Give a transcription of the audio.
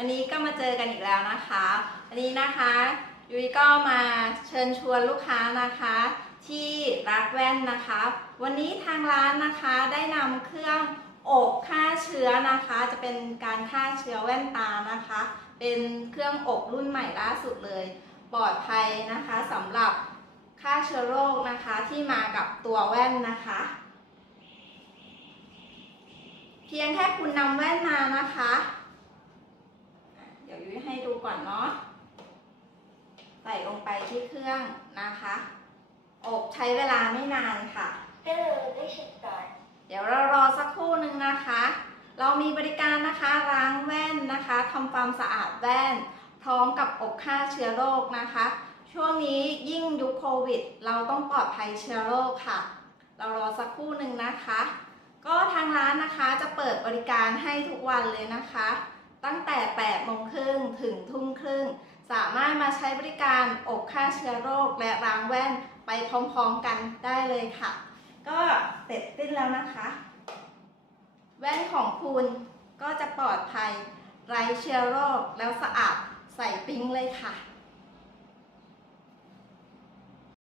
วันนี้ก็มาเจอกันอีกแล้วนะคะ วันนี้นะคะยุ้ยก็มาเชิญชวนลูกค้านะคะ ที่รักแว่นนะคะ วันนี้ทางร้านนะคะได้นำเครื่องอบฆ่าเชื้อนะคะ จะเป็นการฆ่าเชื้อแว่นตานะคะ เป็นเครื่องอบรุ่นใหม่ล่าสุดเลย ปลอดภัยนะคะสำหรับฆ่าเชื้อโรคนะคะที่มากับตัวแว่นนะคะ เพียงแค่คุณนำแว่นมานะคะอะเดี๋ยวยุ้ยให้ดู ก่อนเนาะใส่ลงไปที่เครื่องนะคะ อบใช้เวลาไม่นานค่ะ Hello, this is Dot. เดี๋ยวเรารอสักครู่หนึ่งนะคะ เรามีบริการนะคะล้างแว่นนะคะทำความสะอาดแว่น พร้อมกับอบฆ่าเชื้อโรคนะคะ ช่วงนี้ยิ่งยุคโควิด เราต้องปลอดภัยเชื้อโรคค่ะ เรารอสักครู่หนึ่งนะคะ ก็ทางร้านนะคะจะเปิดบริการให้ทุกวันเลยนะคะ ตั้งแต่8โมงครึ่ง ถึงทุ่มครึ่ง สามารถมาใช้บริการอบฆ่าเชื้อโรค และล้างแว่นไปพร้อมๆกันได้เลยค่ะ ก็เสร็จสิ้นแล้วนะคะ แว่นของคุณก็จะปลอดภัยไร้เชื้อโรคแล้วสะอาดใส่ปิ๊งเลยค่ะ